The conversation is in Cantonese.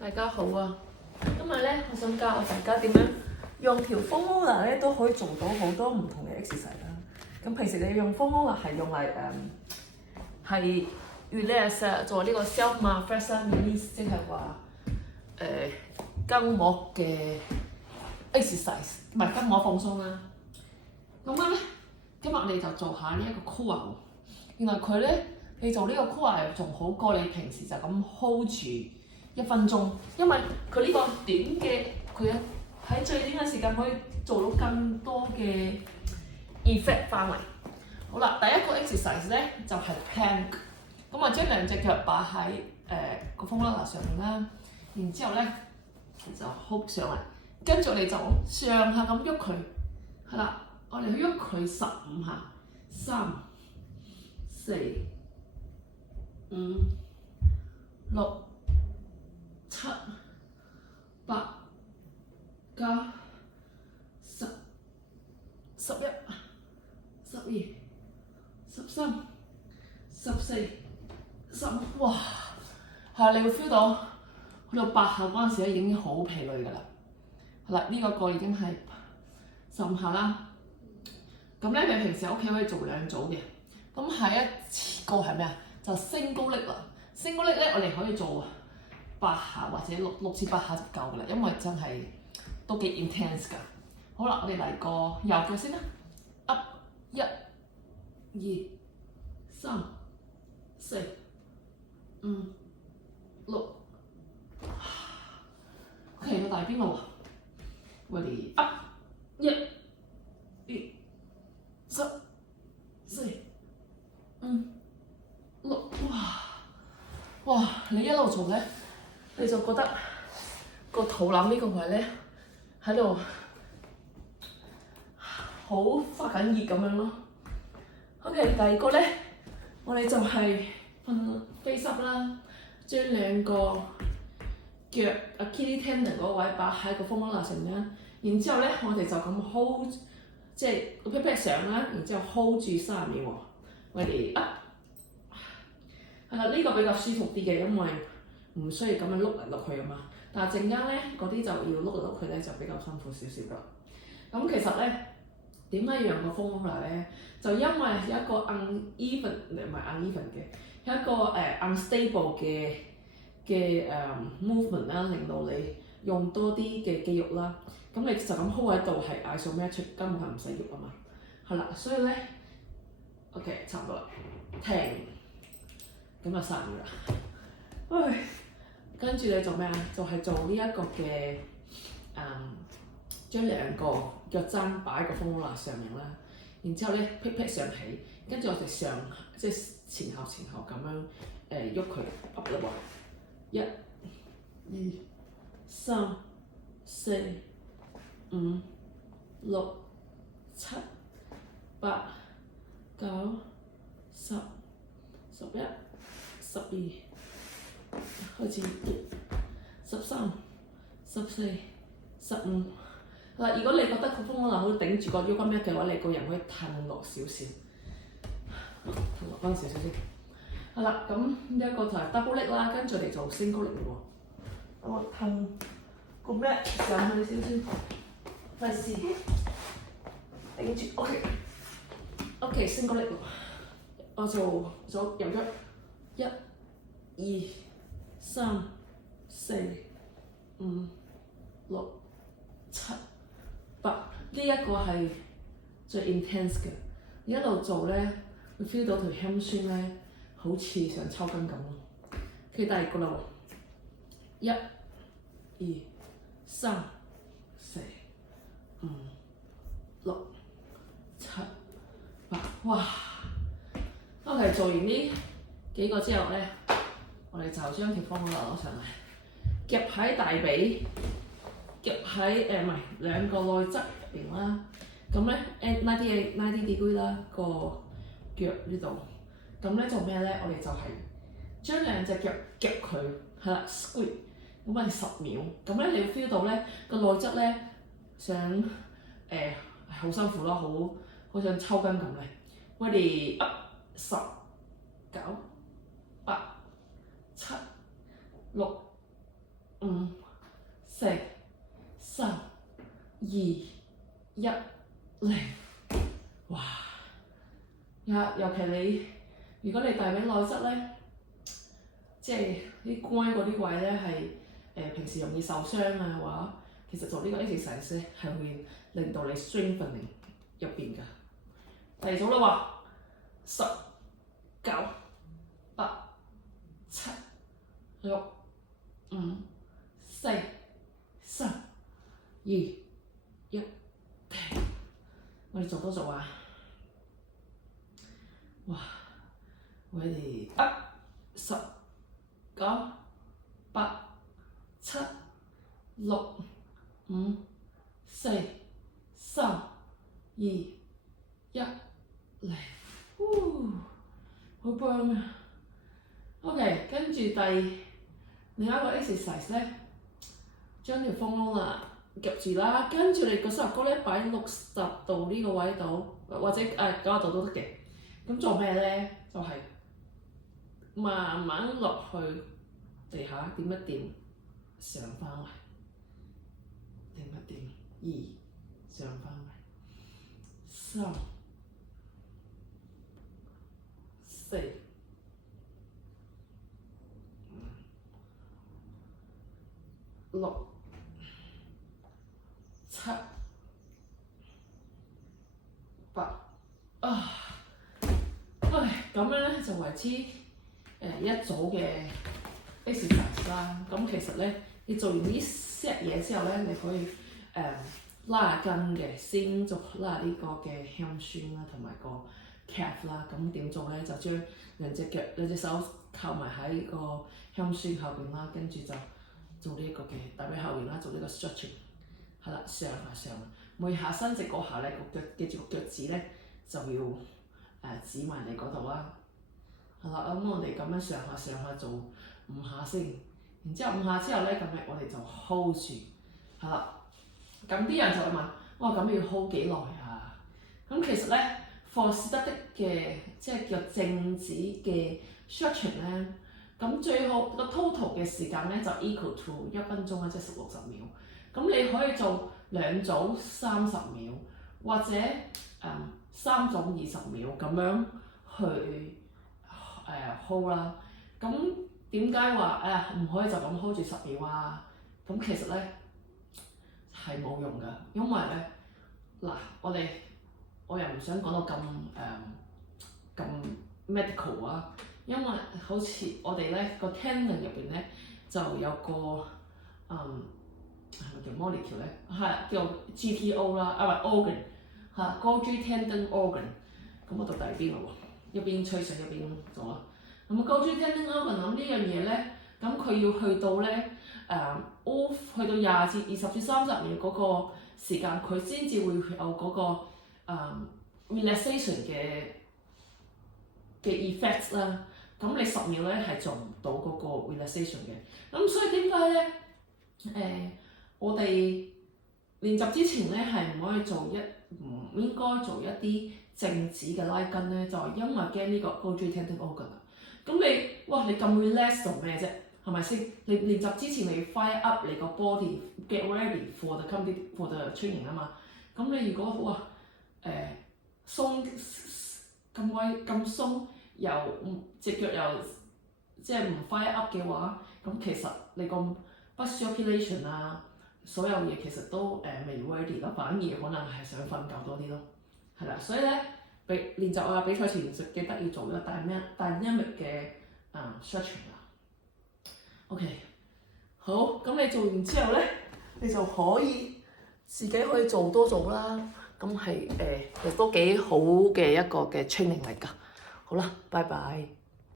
大家好啊！今日咧，我想教大家點樣用條 foam roller 咧都可以做到好多唔同嘅 exercise 啦。咁平時你用 foam roller 係用嚟係 relax 做呢個 self massage release， 即係話筋膜嘅 exercise， 唔係筋膜放鬆啦。咁樣咧，今日我哋就做下呢一個 core。原來佢咧，你做呢個 core 仲好過你平時就咁 hold 住1分鐘，因為佢呢個短嘅，佢喺最短嘅時間可以做到更多嘅 effect 翻嚟。好啦，第一個 exercise 咧就係 plank。咁我將兩隻腳擺喺個 foam roller 上面啦，然之後咧就 hold 上嚟，跟住我哋就上下咁喐佢，係啦，我哋去喐佢15下，3、4、5、6、7、8、9、10、11、12、13、14、15，哇！係你會 feel 到去到8下嗰陣時咧，已經好疲累㗎啦。係啦，呢個已經係15下啦。咁咧，你平時喺屋企可以做2組嘅。咁下一個係咩啊？就single leg啦。single leg咧，我哋可以做8下或者6至8下就夠㗎啦，因為真係都幾 intense 㗎。好啦，我哋嚟個右腳先啦 ，up 1、2、3、4、5、6。OK， 到大邊咯喎，我哋 up 1、2、3、4、5、6，哇！你一路做咧，你就覺得個肚腩呢個位咧喺度好發緊熱咁樣咯。OK， 第二個咧，我哋就係瞓 face up 啦，將2個腳Achilles tendon 嗰位擺喺個 foam roller 上面啦，然之後咧我哋就咁 hold， 即係個 pat pat 上啦，然之後 hold 住30秒喎，我哋係啦，呢個比較舒服啲嘅，因為唔需要咁樣碌嚟碌去啊嘛。但係陣間咧嗰啲就要碌嚟碌去咧，就比較辛苦少少啦。咁其實咧點解要用個 foam roller 咧？就因為有一個 uneven 唔係 uneven 嘅，有一個unstable 嘅movement 啦，令到你用多啲嘅肌肉啦。咁你就咁 hold 喺度係 isometric， 根本係唔使喐啊嘛。係啦，所以咧 OK 差唔多啦，停。咁就散㗎啦。唉，跟住你做咩啊？就係做呢一個嘅將2個腳踭擺喺個 foam roller 上面啦，然之後咧 pat pat 上起，跟住我哋即係前後咁樣喐佢 up 啦喎，1、2、3、4、5、6、7、8、9、10、11、12，開始13、14、15。嗱，如果你覺得個 foam roller好頂住個腰骨咩嘅話，你個人可以褪落少少，褪落翻少少先。係啦，咁呢一個就係 double leg 啦，跟住嚟做 single leg 喎。我褪個 mat 上去少少，費事頂住。OK single leg 喎，我做咗右腳1、2、3、4、5、6、7、8，呢一個係最 intense 嘅。你一路做咧，會 feel 到條 hamstring 咧，好似想抽筋咁咯。OK， 第二個啦喎，1、2、3、4、5、6、7、8，哇 ！OK， 做完呢幾個之後咧，我哋就將條 foam roller攞上嚟，夾喺大髀，夾喺唔係2個內側入邊啦。咁咧90 degree 啦，個腳呢度。咁咧做咩咧？我哋就係將2隻腳夾佢，係啦 squeeze， 咁係10秒。咁咧你會 feel 到咧個內側咧想好辛苦咯，好想抽筋咁嘅。我哋 up 10、9、8、7、6、5、4、3、2、1、0。哇！尤其如果你大髀內側咧，即係啲關嗰啲位咧係平時容易受傷啊嘅話，其實做呢個 exercise 咧係會令到你 strengthening 入邊㗎。第二組啦喎，10、9、8、7、6、5、4、3、2、1，我哋做多組啊！哇！我哋10、9、8、7、6、5、4、3、2、1、0。好棒啊 ！OK， 跟住另一個 exercise 咧，將條風窿啦夾住啦，跟住你個膝頭哥咧擺60度呢個位度，或者90度都得嘅。咁做咩咧？就係、慢慢落去地下點一點，上翻嚟，點一點，上翻嚟，3、4、6、7、8OK， 咁樣咧就為之一組嘅 exercise 啦。咁其實咧，你做完呢 set 嘢之後咧，你可以拉下筋嘅，先做拉呢個嘅 hamstring 啦，同埋個 calf 啦。咁點做咧？就將兩隻手靠埋喺個 hamstring 後邊啦，跟住就做呢一個嘅大髀後邊啦，做呢個 stretching。係啦，上下，每下伸直嗰下咧，記住個腳趾咧就要指埋你嗰度啦。係啦，咁我哋咁樣上下做5下先，然之後5下之後咧，咁我哋就 hold 住。係啦，咁啲人就會問：哇，咁要 hold 幾耐啊？咁其實咧 for static 嘅即係叫靜止嘅 stretching 咧，咁最好個 total 嘅時間咧就 equal to 1分鐘啦，即係60秒。咁你可以做2組30秒，或者3組20秒咁樣去hold 啦。咁點解話唔可以就咁 hold 住10秒啊？咁其實咧係冇用㗎，因為咧嗱，我又唔想講到咁medical 啊，因為好似我哋咧個 tendon 入邊咧就有個係咪叫 molecule 咧？係叫 GTO 啦，唔係 organ 嚇 Golgi tendon organ。咁我讀第二邊咯喎，一邊吹水一邊做啦。咁 Golgi tendon organ 咁呢樣嘢咧，咁佢要去到咧去到20至30秒嗰個時間，佢先至會有嗰個relaxation 嘅 effects 啦。咁你10秒咧係做唔到嗰個 relaxation 嘅。咁所以點解咧？我哋練習之前咧係唔可以唔應該做一啲靜止嘅拉筋咧，就係因為驚呢個 Golgi tendon organ 啊。咁你咁 relax 做咩啫？係咪先？你練習之前你 fire up 你個 body，get ready for the training 啊嘛。咁你如果鬆咁鬆，又隻腳又即係唔 fire up 嘅話，咁其實你個 blood circulation 啊，所有嘢其實都未 ready 咯，反而可能係想瞓覺多啲咯。係啦，所以咧練習比賽前記得要做一個 dynamic 嘅stretching 啦。OK， 好，咁你做完之後咧，你就可以自己可以做多組啦。咁係亦都幾好嘅一個嘅 training 嚟㗎。好啦，拜拜。